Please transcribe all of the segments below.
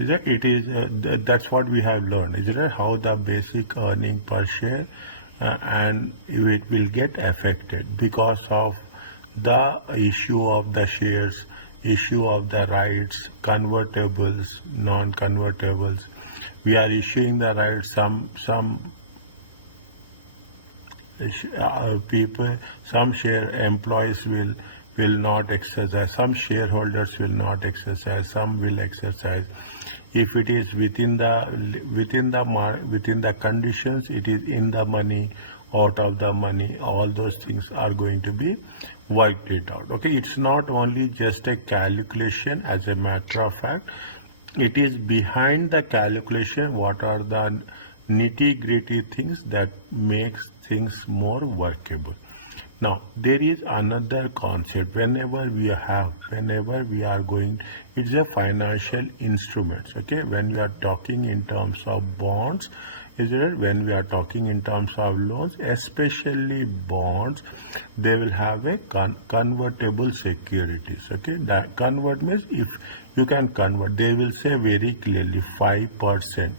Is that it is that's what we have learned, is it? How the basic earning per share and it will get affected because of the issue of the shares, issue of the rights, convertibles, non-convertibles. We are issuing the rights. Some people, some share employees will not exercise, some shareholders will not exercise, some will exercise. If it is within the conditions, it is in the money, out of the money, all those things are going to be worked it out. Okay, it's not only just a calculation. As a matter of fact, it is behind the calculation what are the nitty-gritty things that makes things more workable. Now, there is another concept. Whenever we are going, it's a financial instruments. Okay, when we are talking in terms of bonds, is it? When we are talking in terms of loans, especially bonds, they will have a convertible securities. Okay, that convert means if you can convert, they will say very clearly 5%.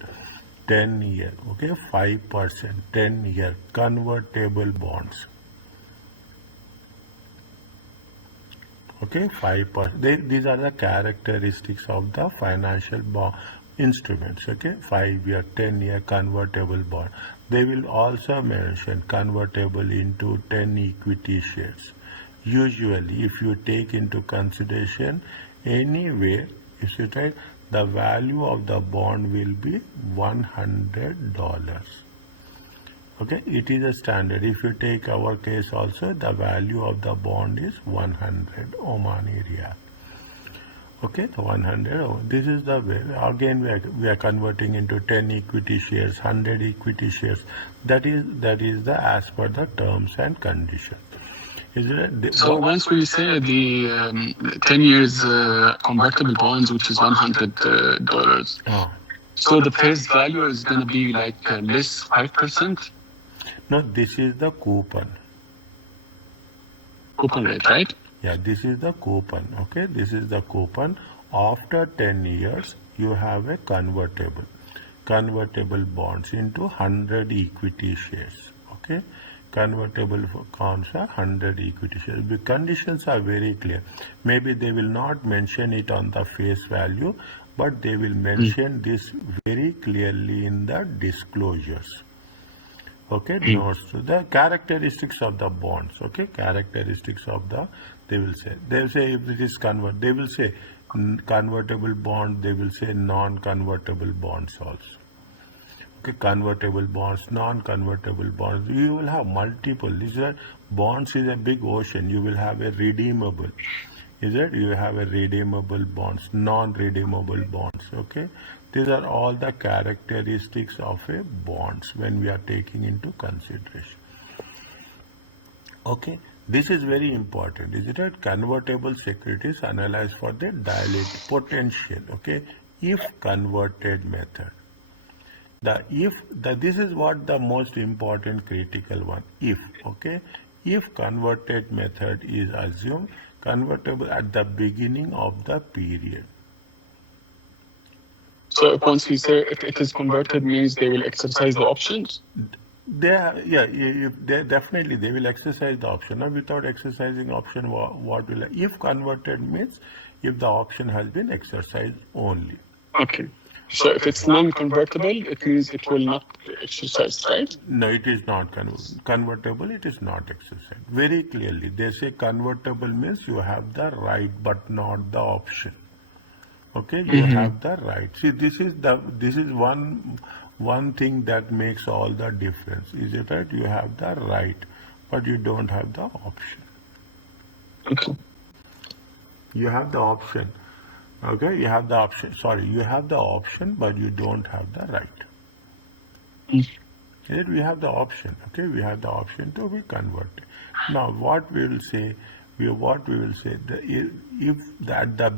10 year, okay, 5%, 10 year convertible bonds. Okay, 5%. These are the characteristics of the financial instruments. Okay, 5-year, 10-year convertible bond. They will also mention convertible into 10 equity shares. Usually, if you take into consideration anyway, if you take the value of the bond will be $100. Okay, it is a standard. If you take our case also, the value of the bond is 100 Omani Riyal. Okay, the 100. This is the way. Again, we are converting into 10 equity shares, 100 equity shares. That is the as per the terms and conditions. So once we say the 10 years convertible bonds, which is $100, so the face value is going to be like less 5%? No, this is the coupon. Coupon rate, right? Yeah, this is the coupon. Okay, this is the coupon. After 10 years, you have a convertible bonds into 100 equity shares. Okay, convertible bonds are 100 equity shares. The conditions are very clear. Maybe they will not mention it on the face value, but they will mention this very clearly in the disclosures. Okay, notes to the characteristics of the bonds. Okay, characteristics of the, they will say if it is they will say convertible bond, they will say non-convertible bonds also. Okay, convertible bonds, non-convertible bonds. You will have multiple. Bonds is a big ocean. You will have a redeemable. Is it? You have a redeemable bonds, non-redeemable bonds. Okay, these are all the characteristics of a bonds when we are taking into consideration. Okay, this is very important. Is it? Convertible securities analyzed for the diluted potential. Okay, if converted method. This is what the most important critical one. If, okay, if converted method is assumed, convertible at the beginning of the period. So once we say if it is converted, means they will exercise the options? Definitely they will exercise the option. Now, without exercising option, what will, if converted means if the option has been exercised only. Okay. So if it's non-convertible, it means it will not be exercised, right? No, it is not convertible. It is not exercised. Very clearly, they say convertible means you have the right but not the option. Okay, you have the right. See, this is one thing that makes all the difference. Is it right? You have the right, but you don't have the option. Okay. You have the option. Okay, you have the option. Sorry, you have the option, but you don't have the right. We have the option. Okay, we have the option to be converted. Now, what we will say,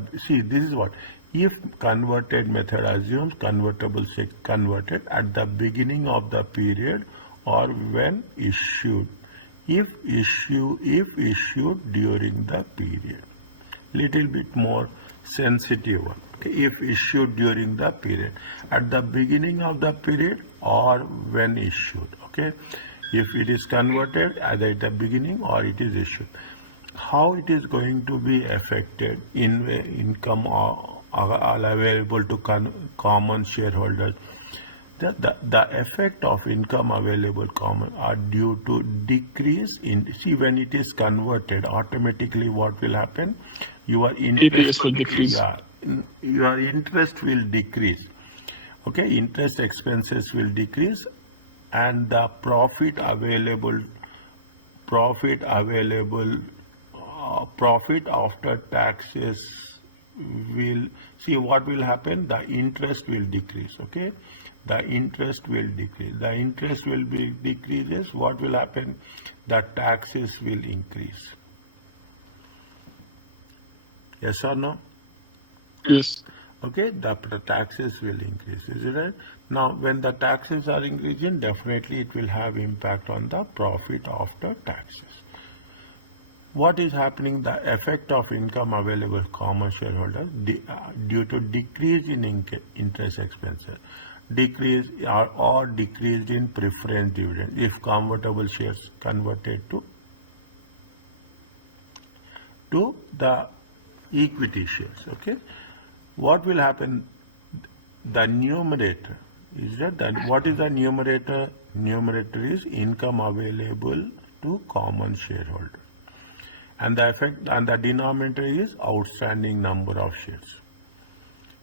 this is what, if converted method assumes convertible converted at the beginning of the period or when issued, if issued during the period. Little bit more sensitive one. okay, if issued during the period, at the beginning of the period or when issued, okay. If it is converted either at the beginning or it is issued, how it is going to be affected in income available to common shareholders. The effect of income available common are due to decrease in, see, when it is converted, automatically what will happen? Your interest EPS will decrease. Yeah, your interest will decrease. Okay, interest expenses will decrease, and the profit available profit after taxes will, see what will happen, the interest will decrease. Okay, the interest will decrease, the interest will be decreases, what will happen, the taxes will increase. Yes or no? Yes. Okay, the taxes will increase, is it right? Now when the taxes are increasing, definitely it will have impact on the profit after taxes. What is happening? The effect of income available common shareholders due to decrease in interest expenses, decrease or decreased in preference dividend if convertible shares converted to the equity shares. Okay, what will happen? The numerator is that what is the numerator? Numerator is income available to common shareholders, and the effect, and the denominator is outstanding number of shares.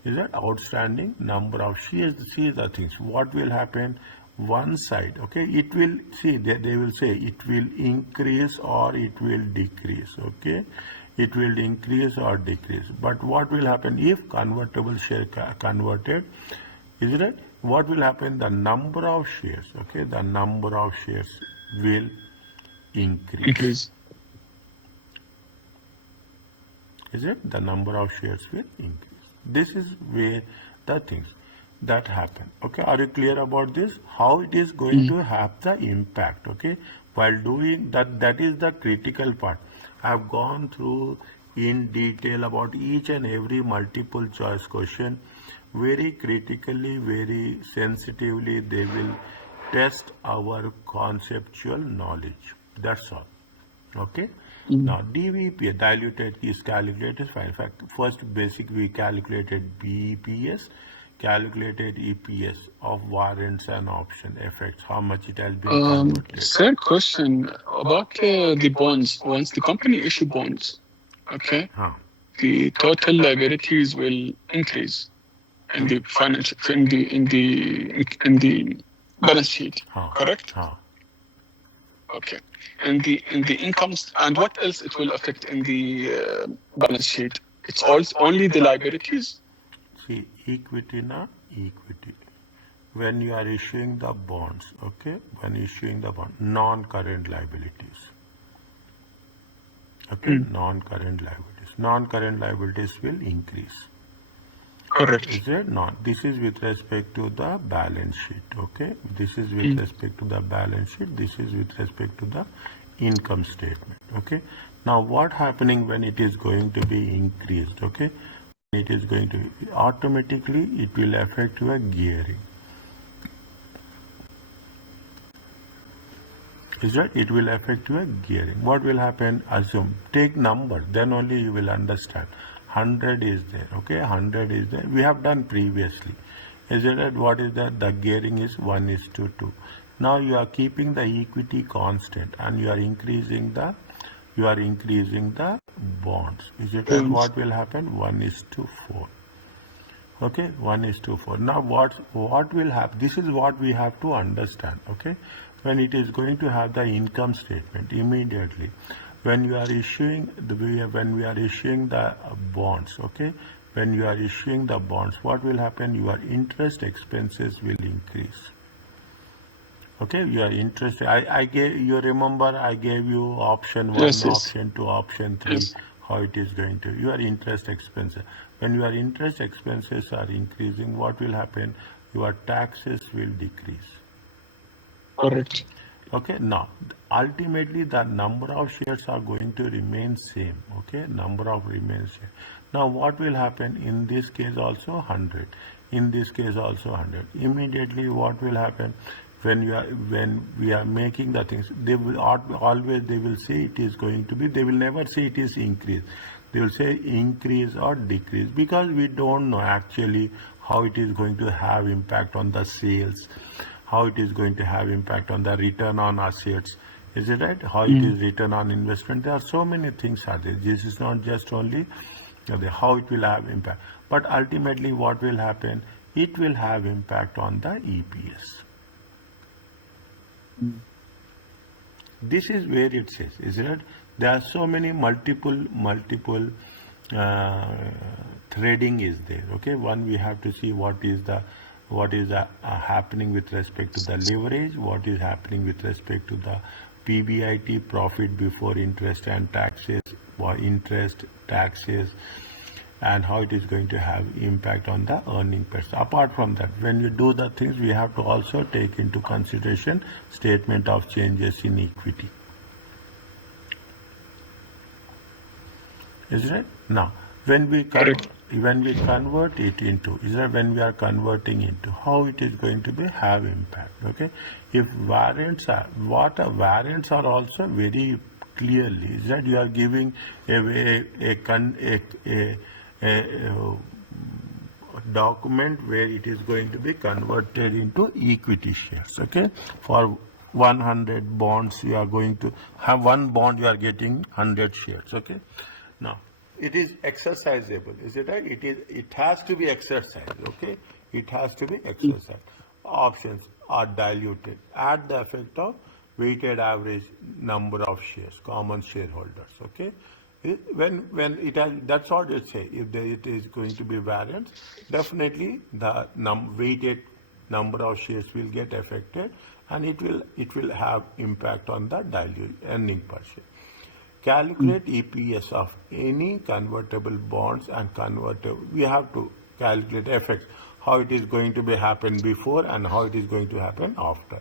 Is that outstanding number of shares? See the things. What will happen? One side, okay, it will, see, they will say it will increase or it will decrease. Okay, it will increase or decrease. But what will happen if convertible share converted? Is it? What will happen? The number of shares, okay, the number of shares will increase. Is it? The number of shares will increase. This is where the things that happen. Okay, are you clear about this? How it is going to have the impact? Okay, while doing that, that is the critical part. I have gone through in detail about each and every multiple choice question. Very critically, very sensitively, they will test our conceptual knowledge. That's all. Okay. Now DVP, diluted, is calculated. In fact, first basic we calculated BEPS, calculated EPS of warrants and option effects, how much it has been converted. Third question about the bonds. Once the company issue bonds, okay, the total liabilities will increase in the financial, in the balance sheet. Correct? Okay. And the incomes, and what else it will affect in the balance sheet? It's also only the liabilities. See, equity, na equity. When you are issuing the bonds, okay, when issuing the bond, non-current liabilities. Okay, non-current liabilities. Non-current liabilities will increase. Correct. Is it not? This is with respect to the balance sheet. Okay, this is with respect to the balance sheet. This is with respect to the income statement. Okay, now what happening when it is going to be increased? Okay, it is going to be, automatically it will affect your gearing. Is that it will affect your gearing? What will happen? Assume, take number, then only you will understand. 100 is there, okay, 100 is there, we have done previously. Is it that? What is that? The gearing is 1:2. Now you are keeping the equity constant and you are increasing the bonds. Is it that? What will happen? 1:4. Okay, 1:4. Now what will happen? This is what we have to understand. Okay, when it is going to have the income statement immediately, when you are issuing when we are issuing the bonds, okay, when you are issuing the bonds, what will happen? Your interest expenses will increase. Okay, your interest, I gave you, remember I gave you option 1, option 2, option 3, how it is going to, your interest expenses. When your interest expenses are increasing, what will happen? Your taxes will decrease. Correct. Okay, now ultimately the number of shares are going to remain same. Okay, number of remains same. Now what will happen in this case also 100, in this case also 100. Immediately what will happen when we are making the things, they will always they will say it is going to be, they will never say it is increase. They will say increase or decrease, because we don't know actually how it is going to have impact on the sales, how it is going to have impact on the return on assets. Is it right? How it is return on investment. There are so many things are there. This is not just only how it will have impact. But ultimately what will happen? It will have impact on the EPS. This is where it says, isn't it? There are so many multiple threading is there. Okay, one, we have to see what is the happening with respect to the leverage, what is happening with respect to the PBIT, profit before interest and taxes, or interest, taxes, and how it is going to have impact on the earning per share. Apart from that, when you do the things, we have to also take into consideration statement of changes in equity. Is it? Now, when we convert it into, is that when we are converting into, how it is going to be have impact. Okay, if variants are, what are variants are also very clearly, is that you are giving a document where it is going to be converted into equity shares. Okay, for 100 bonds you are going to have one bond, you are getting 100 shares. Okay, now it is exercisable, is it right? It has to be exercised. Okay, it has to be exercised. Options are diluted at the effect of weighted average number of shares, common shareholders. Okay, when it has, that's what it say. If it is going to be variance, definitely the weighted number of shares will get affected, and it will have impact on the earning per share. Calculate EPS of any convertible bonds and convertible. We have to calculate effects, how it is going to be happen before and how it is going to happen after.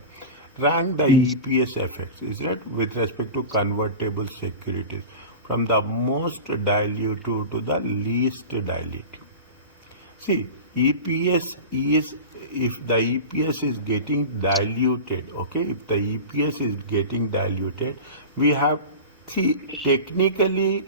Rank the EPS effects, is it, with respect to convertible securities from the most dilutive to the least dilutive. See, EPS is, if the EPS is getting diluted, okay, if the EPS is getting diluted, we have, see, technically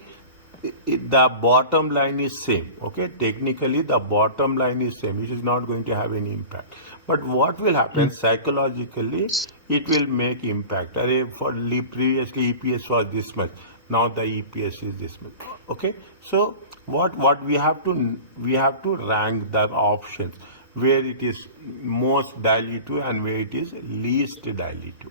the bottom line is same. Okay, technically the bottom line is same. It is not going to have any impact. But what will happen psychologically? It will make impact. For previously EPS was this much. Now the EPS is this much. Okay, so what we have to rank the options where it is most dilutive and where it is least dilutive.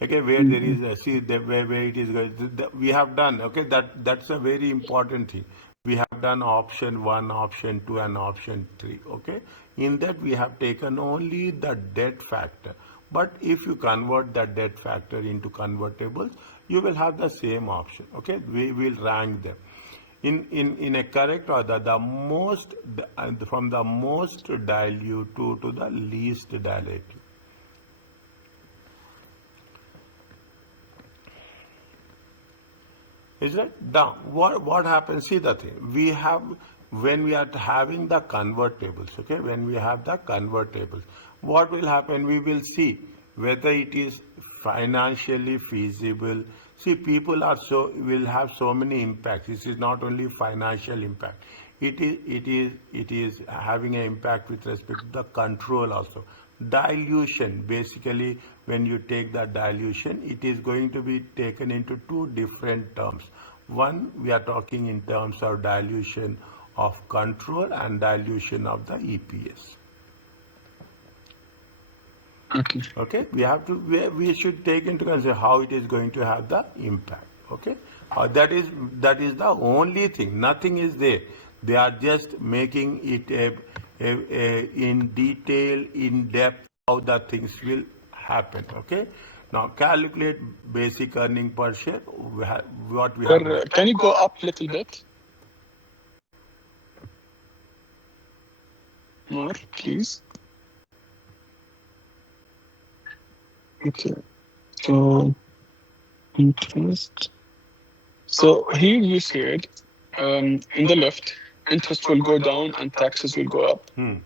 Okay, where there is a, see the where it is going, we have done. Okay, that's a very important thing. We have done option 1, option 2, and option 3. Okay, in that we have taken only the debt factor. But if you convert that debt factor into convertibles, you will have the same option. Okay, we will rank them in a correct order, the most from the most dilutive to the least dilutive. Is that now what happens? See the thing we have when we are having the convertibles. Okay, when we have the convertibles, what will happen? We will see whether it is financially feasible. See, people are will have so many impacts. This is not only financial impact. It is having an impact with respect to the control also. Dilution, basically, when you take the dilution, it is going to be taken into two different terms. One, we are talking in terms of dilution of control and dilution of the EPS. Okay, we have to, we should take into consideration how it is going to have the impact. Okay, that is the only thing. Nothing is there. They are just making it in detail, in depth, how the things will happen. Okay, now calculate basic earning per share. What we have. Can you go up a little bit more, please? Okay, so interest. So here you said in the left, interest will go down and taxes will go up in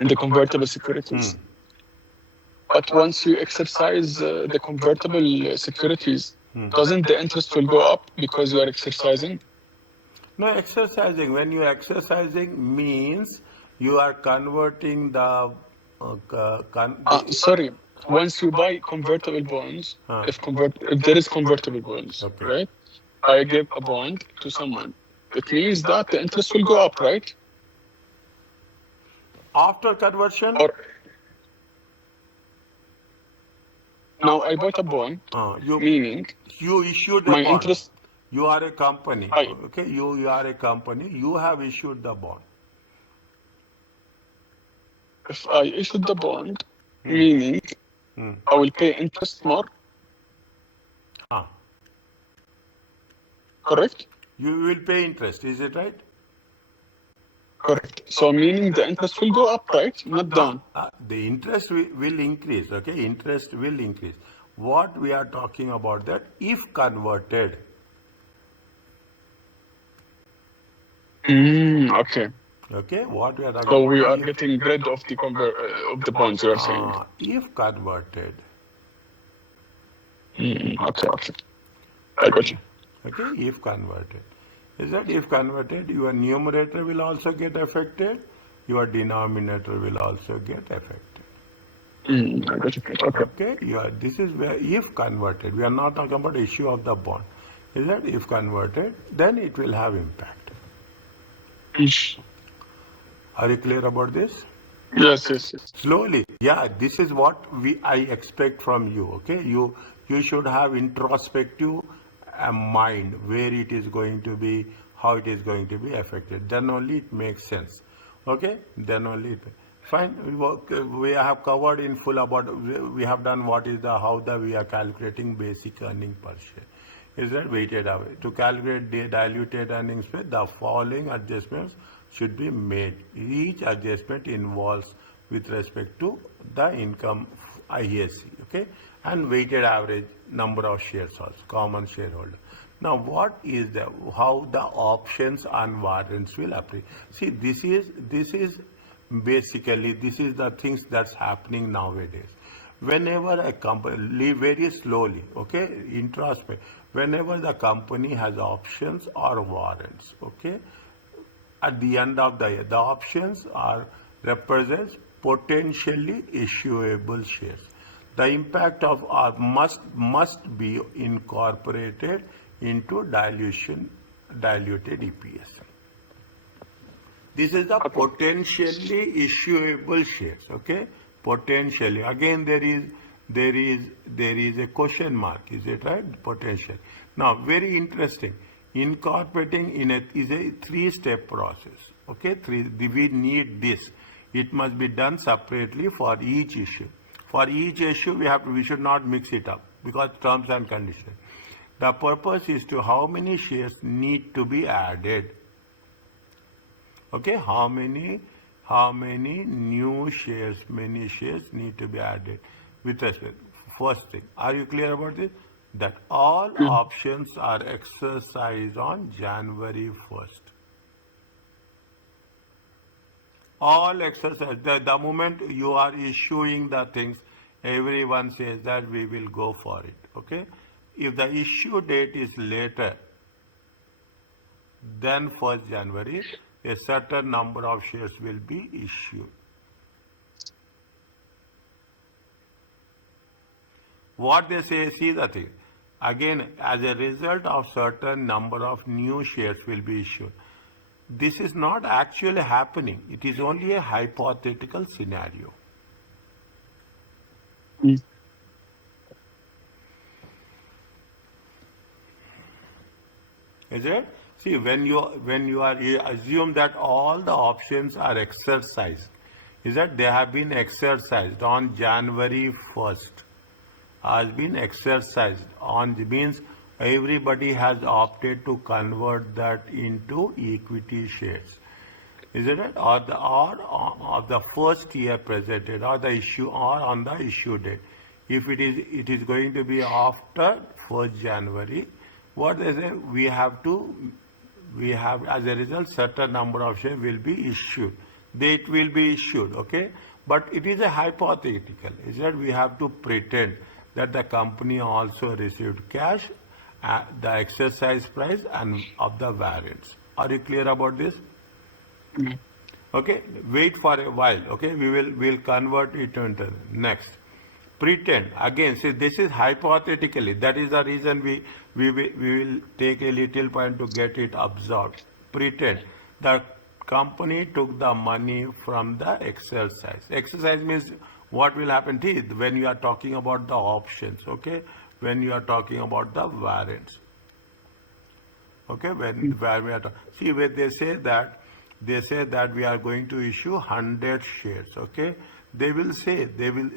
the convertible securities. But once you exercise the convertible securities, doesn't the interest will go up because you are exercising? No, exercising. When you are exercising means you are converting the. Sorry. Once you buy convertible bonds, if there is convertible bonds, Okay. right? I give a bond to someone. It means that the interest will go up, right? After conversion? Or now I bought a bond, meaning you issued a my bond. interest. You are a company. I, Okay, you are a company. You have issued the bond. if I issued the bond, meaning I will pay interest more. Correct? You will pay interest, is it right? Correct. So meaning the interest will go up, right? Not down. The interest will increase, okay? Interest will increase. What we are talking about that if converted. Okay. Okay, what we are talking So about. we are getting rid of the bonds, you are saying. If converted. Okay. I got you. Okay, if converted. Is that if converted, your numerator will also get affected, your denominator will also get affected. I got you. Okay, this is where if converted, we are not talking about issue of the bond. Is that if converted, then it will have impact. Are you clear about this? Yes. Slowly, yeah, this is what I expect from you, okay? You should have introspective mind where it is going to be, how it is going to be affected. Then only it makes sense, okay? Then only fine. We have covered in full about, we have done what is how we are calculating basic earning per share. Is that weighted average? To calculate the diluted earnings per, the following adjustments should be made. Each adjustment involves with respect to the income ISC, okay, and weighted average number of shares also, common shareholder. Now, what is how the options and warrants will apply? See, this is basically the things that's happening nowadays. Whenever a company, very slowly, okay, introspect, whenever the company has options or warrants, okay, at the end of the year, the options represents potentially issuable shares. The impact of must be incorporated into diluted EPS. This is the potentially issuable shares. Okay, potentially. Again, there is a question mark. Is it right? Potential. Now, very interesting. Incorporating is a three-step process. Okay, we need this. It must be done separately for each issue. For each issue, we should not mix it up because terms and conditions. The purpose is to how many shares need to be added. Okay, how many new shares, many shares need to be added with respect. First thing, are you clear about this? That all options are exercised on January 1st. All exercise, the moment you are issuing the things, everyone says that we will go for it. Okay, if the issue date is later than 1st January, a certain number of shares will be issued. What they say, see the thing. Again, as a result of certain number of new shares will be issued. This is not actually happening. It is only a hypothetical scenario. Is it? See, when you assume that all the options are exercised, is that they have been exercised on January 1st, has been exercised on, means everybody has opted to convert that into equity shares. Is it right? Or the first year presented, or the issue, or on the issue date. If it is going to be after 1st January, what they say, we have to we have, as a result, certain number of shares will be issued. It will be issued, okay? But it is a hypothetical. Is that we have to pretend that the company also received cash, the exercise price, and of the warrants. Are you clear about this? Mm-hmm. Okay, wait for a while. Okay, we'll convert it into next. Pretend again. See, this is hypothetically. That is the reason we will take a little time to get it absorbed. Pretend the company took the money from the exercise. Exercise means what will happen when you are talking about the options. Okay, when you are talking about the warrants. Okay, where we are see where they say that we are going to issue 100 shares. Okay, they will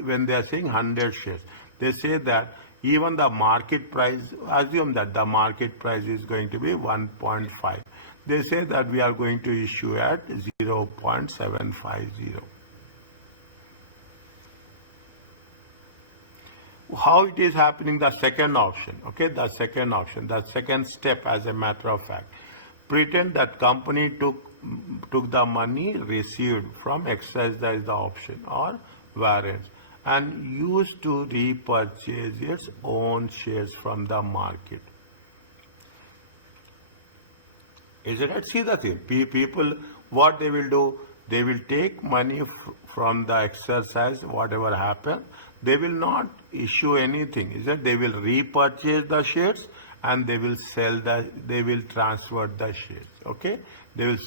when they are saying 100 shares, they say that even the market price, assume that the market price is going to be 1.5. They say that we are going to issue at 0.750. How it is happening, the second option, okay, the second step, as a matter of fact, pretend that company took the money received from exercise the option or warrants and used to repurchase its own shares from the market. Is it right? See the thing, people, what they will do, they will take money from the exercise, whatever happened, they will not issue anything. Is that they will repurchase the shares and they will transfer the shares. Okay, they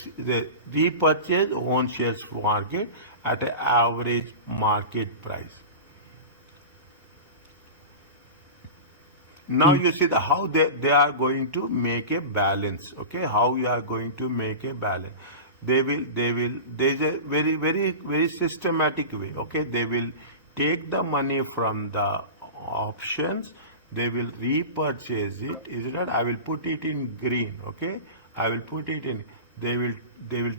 repurchase own shares for market at an average market price. Now you see how they are going to make a balance. Okay, how you are going to make a balance. There is a very systematic way. Okay, they will take the money from the options, they will repurchase it. Is it right? I will put it in green. Okay, I will put it in. They will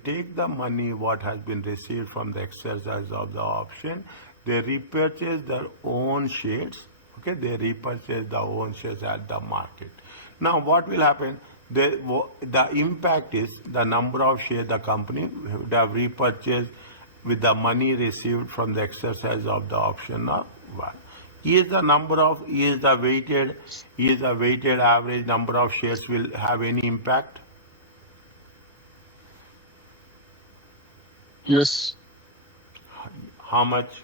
take the money what has been received from the exercise of the option. They repurchase their own shares. Okay, they repurchase their own shares at the market. Now what will happen? The impact is the number of shares the company would have repurchased with the money received from the exercise of the option of one. Is the weighted average number of shares will have any impact? Yes. How much?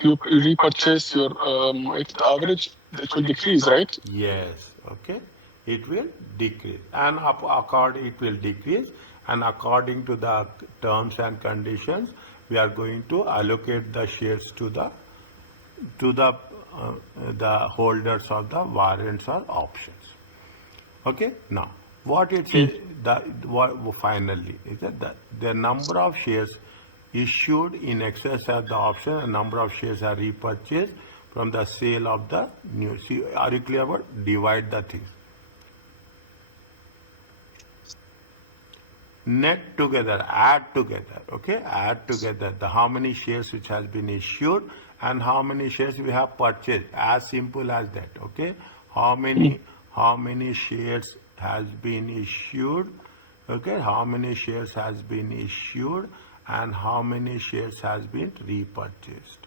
You repurchase your weighted average, it will decrease, right? Yes. Okay. It will decrease, and it will decrease, and according to the terms and conditions, we are going to allocate the shares to the holders of the warrants or options. Okay. Now, what it says finally is that the number of shares issued in excess of the option, a number of shares are repurchased from the sale of the new. See, are you clear about? Divide the things. Net together, add together. Okay, add together the how many shares which has been issued and how many shares we have purchased. As simple as that. Okay, how many shares has been issued. Okay, how many shares has been issued and how many shares has been repurchased.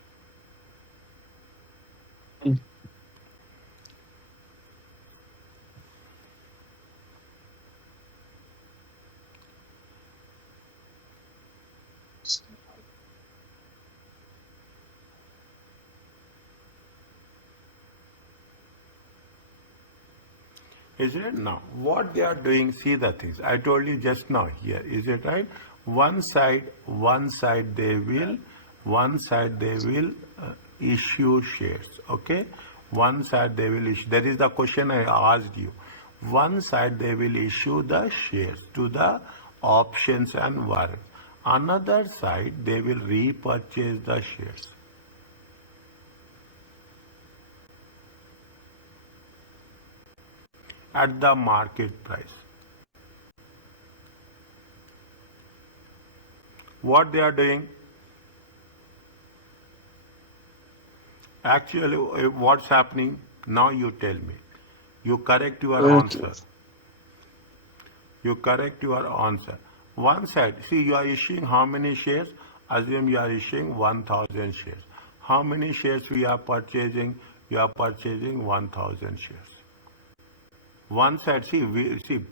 Is it? Now, what they are doing, see the things. I told you just now here. Is it right? One side they will issue shares. Okay? One side they will issue. That is the question I asked you. One side they will issue the shares to the options and warrants. Another side they will repurchase the shares. At the market price. What they are doing? Actually, what's happening? Now you tell me. You correct your answer. You correct your answer. One side, see, you are issuing how many shares? Assume you are issuing 1000 shares. How many shares we are purchasing? You are purchasing 1000 shares. One side, see,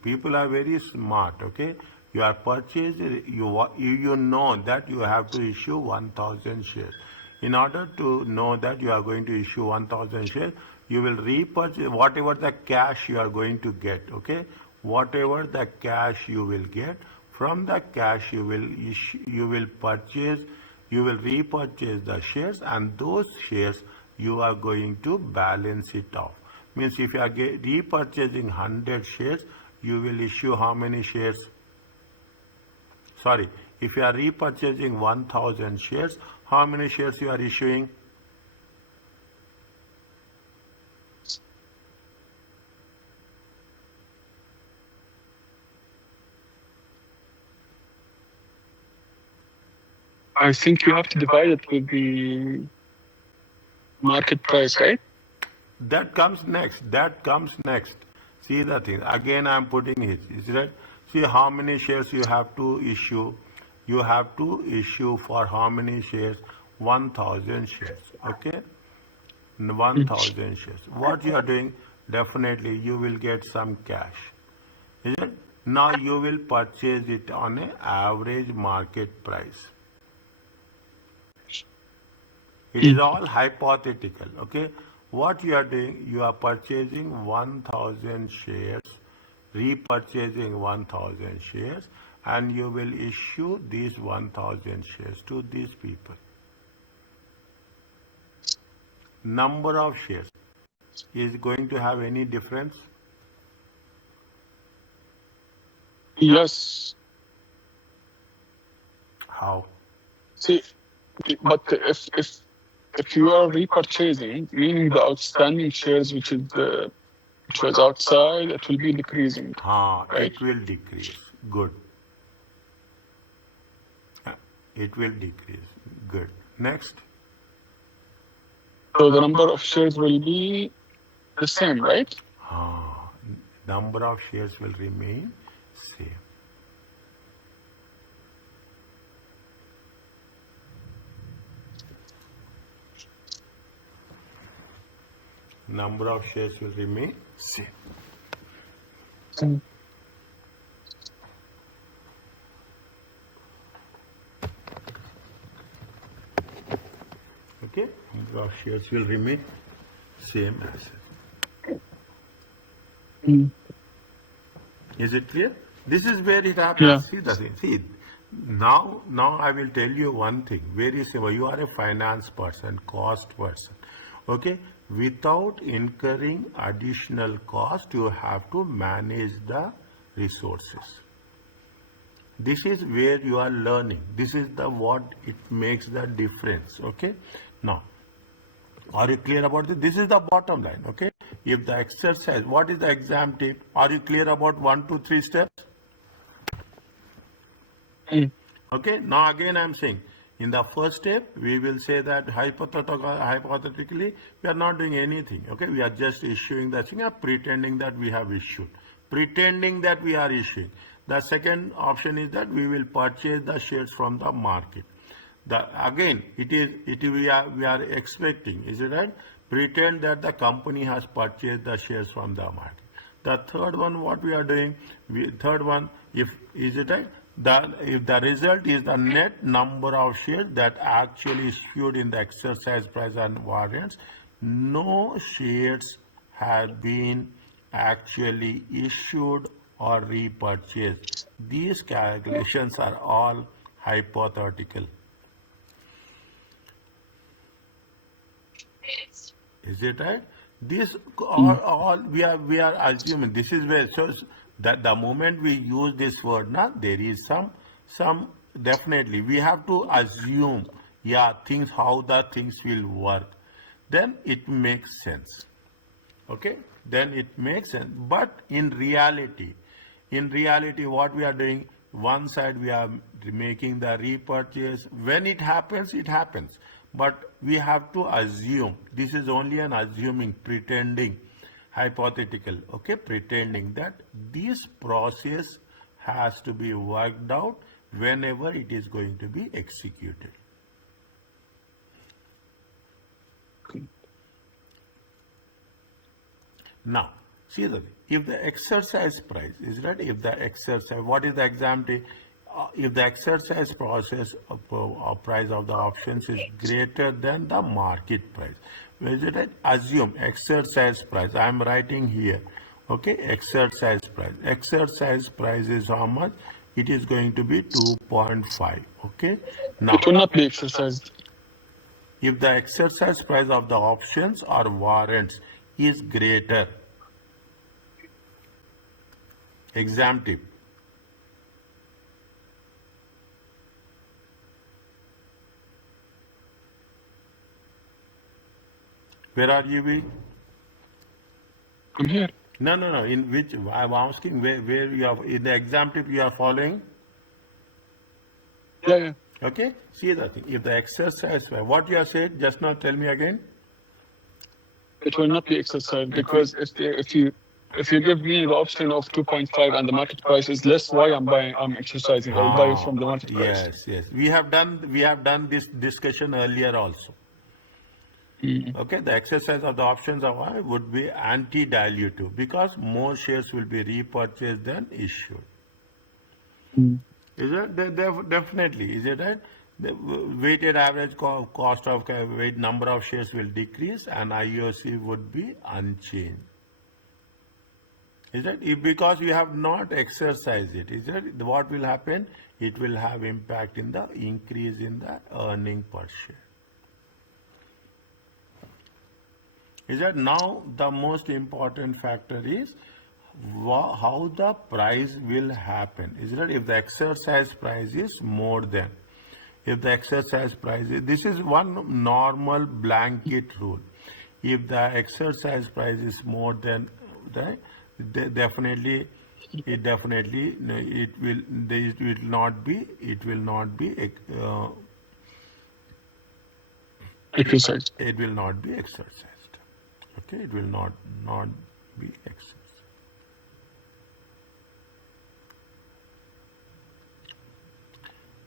people are very smart, okay? You are purchasing, you know that you have to issue 1000 shares. In order to know that you are going to issue 1000 shares, you will repurchase whatever the cash you are going to get, okay? Whatever the cash you will get, from the cash you will repurchase the shares, and those shares you are going to balance it off. Means if you are repurchasing 100 shares, you will issue how many shares? Sorry, if you are repurchasing 1000 shares, how many shares you are issuing? I think you have to divide it with the market price, right? That comes next. That comes next. See the thing. Again, I am putting it. Is that? See how many shares you have to issue. You have to issue for how many shares? 1000 shares. Okay? 1000 shares. What you are doing? Definitely you will get some cash. Is it? Now you will purchase it on an average market price. It is all hypothetical, okay? What you are doing, you are purchasing 1000 shares, repurchasing 1000 shares, and you will issue these 1000 shares to these people. Number of shares is going to have any difference? Yes. How? See, but if you are repurchasing, meaning the outstanding shares which was outside, it will be decreasing. Right? It will decrease. Good. It will decrease. Good. Next. So the number of shares will be the same, right? Number of shares will remain same. Number of shares will remain same. Okay, number of shares will remain same as it. Is it clear? This is where it happens. Yeah. See the thing. See, now I will tell you one thing. Very simple. You are a finance person, cost person. Okay? Without incurring additional cost, you have to manage the resources. This is where you are learning. This is the what it makes the difference. Okay? Now, are you clear about this? This is the bottom line. Okay? If the exercise, what is the exam tip? Are you clear about 1, 2, 3 steps? Okay, now again I am saying, in the first step, we will say that hypothetically, we are not doing anything. Okay, we are just issuing the thing, pretending that we have issued. Pretending that we are issuing. The second option is that we will purchase the shares from the market. Again, we are expecting, is it right? Pretend that the company has purchased the shares from the market. The third one, what we are doing, is it right? If the result is the net number of shares that actually issued in the exercise price and warrants, no shares have been actually issued or repurchased. These calculations are all hypothetical. Is it right? This all we are assuming. This is where, so that the moment we use this word, there is some definitely we have to assume, how the things will work. Then it makes sense. Okay? Then it makes sense. But in reality, what we are doing, one side we are making the repurchase. When it happens, it happens. but we have to assume, this is only an assuming, pretending, hypothetical, okay, pretending that this process has to be worked out whenever it is going to be executed. Now, see that if the exercise price is right, if the exercise, what is the example? If the exercise process price of the options is greater than the market price, is it right? Assume exercise price. I am writing here, okay, exercise price. Exercise price is how much? It is going to be 2.5. Okay. Now, it will not be exercised. If the exercise price of the options or warrants is greater, exam tip. Where are you? I'm here. No. In which, I'm asking where you are, in the exam tip you are following? Yeah. Okay, see the thing. If the exercise, what you have said just now, tell me again. It will not be exercised because if you give me the option of 2.5 and the market price is less, why I'm exercising or buy from the market price? Yes. We have done this discussion earlier also. Okay, the exercise of the options of I would be anti-dilutive because more shares will be repurchased than issued. Is it? Definitely. Is it right? The weighted average cost of number of shares will decrease and IOC would be unchanged. Is it? Because you have not exercised it, is it? What will happen? It will have impact in the increase in the earning per share. Is that now the most important factor is how the price will happen. Is that if the exercise price is more than, if the exercise price is, this is one normal blanket rule. If the exercise price is more than the, definitely it will not be exercised. It will not be exercised. Okay, it will not be exercised.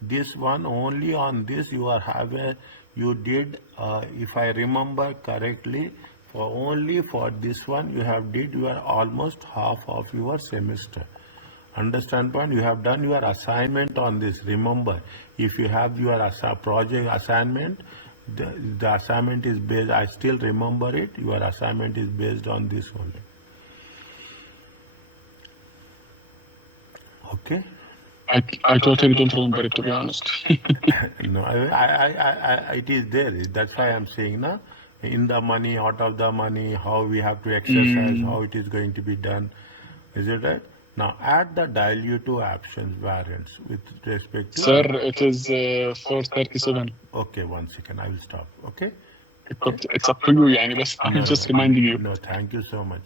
This one, only on this you did, if I remember correctly, only for this one you have did your almost half of your semester. Understand point? You have done your assignment on this. Remember, if you have your project assignment, the assignment is based, I still remember it, your assignment is based on this only. Okay? I totally don't remember it, to be honest. No, it is there. That's why I'm saying, na, in the money, out of the money, how we have to exercise, how it is going to be done. Is it right? Now, add the dilutive options variance with respect to... Sir, it is 437. Okay, 1 second. I will stop. Okay? It's up to you, yani, but I'm just reminding you. No, thank you so much.